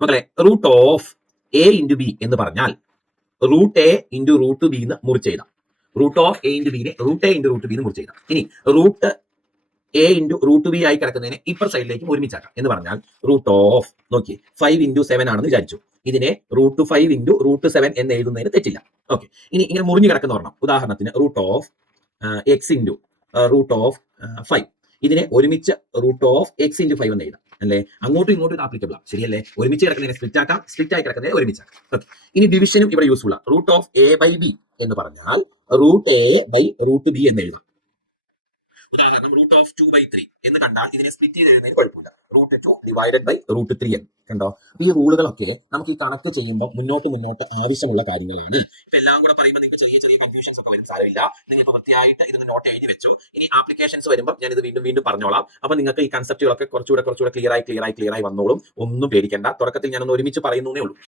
മക്കളെ root of A into B എന്ന് പറഞ്ഞാൽ root A into root B എന്ന് മുറിച്ചെഴുതാം. റൂട്ട് ഓഫ് എ ഇൻറ്റു ബിനെ root A into root B എന്ന് മുറിച്ചെഴുതാം. ഇനി root A into root B ആയി കിടക്കുന്നതിനെ ഇപ്പർ സൈഡിലേക്ക് ഒരുമിച്ചാക്കാം. എന്ന് പറഞ്ഞാൽ റൂട്ട് ഓഫ് നോക്കി 5 ഇൻറ്റു 7 ആണെന്ന് വിചാരിച്ചു. ഇതിനെ റൂട്ട് 5 ഇൻറ്റു റൂട്ട് 7 എന്ന് എഴുതുന്നതിന് തെറ്റില്ല. ഓക്കെ, ഇനി ഇങ്ങനെ മുറിഞ്ഞു കിടക്കുന്ന ഒരെണ്ണം, ഉദാഹരണത്തിന് root of X into root of 5, ഇതിനെ ഒരുമിച്ച് റൂട്ട് ഓഫ് എക്സ് ഇൻറ്റു 5 എന്ന് എഴുതാം അല്ലേ? അങ്ങോട്ടും ഇങ്ങോട്ടും ഇത് ആപ്ലിക്കബിൾ ആണ്, ശരിയല്ലേ? ഒരുമിച്ച് കിടക്കുന്നതിനെ സ്പ്ലിറ്റ് ആക്കാം, സ്പ്ലിറ്റ് ആയി കിടക്കുന്നതിനെ ഒരുമിച്ചാക്കാം. ഓക്കെ, ഇനി ഡിവിഷനും ഇവിടെ യൂസ്ഫുൾ ആണ്. Root of A by B എന്ന് പറഞ്ഞാൽ root A by root B എന്ന് എഴുതാം. ഉദാഹരണം റൂട്ട് ഓഫ് 2/3 എന്ന് കണ്ടാൽ ഇതിനെ സ്പ്ലിറ്റ് ചെയ്ത് എഴുതുന്നതിന് കുഴപ്പമില്ല. റൂട്ട് 2 ഡിവൈഡഡ് ബൈ റൂട്ട് 3 എന്ന് കണ്ടോ? ഈ റൂളുകളൊക്കെ നമുക്ക് ഈ കണക്ക് ചെയ്യുമ്പോൾ മുന്നോട്ട് ആവശ്യമുള്ള കാര്യങ്ങളാണ്. ഇപ്പൊ എല്ലാം കൂടെ പറയുമ്പോൾ നിങ്ങൾക്ക് ചെറിയ ചെറിയ കൺഫ്യൂഷൻസ് ഒക്കെ വരും. സാരമില്ല, നിങ്ങൾക്ക് വൃത്തിയായിട്ട് ഇതൊന്ന് നോട്ട് എഴുതി വെച്ചോ. ഇനി ആപ്ലിക്കേഷൻസ് വരുമ്പോൾ ഞാൻ ഇത് വീണ്ടും പറഞ്ഞോളാം. അപ്പൊ നിങ്ങൾക്ക് ഈ കൺസെപ്റ്റുകളൊക്കെ കുറച്ചുകൂടെ ക്ലിയർ ആയി വന്നോളും. ഒന്നും പേടിക്കേണ്ട. തുടക്കത്തിൽ ഞാനൊന്ന് ഒരുമിച്ച് പറയുന്നേ ഉള്ളൂ.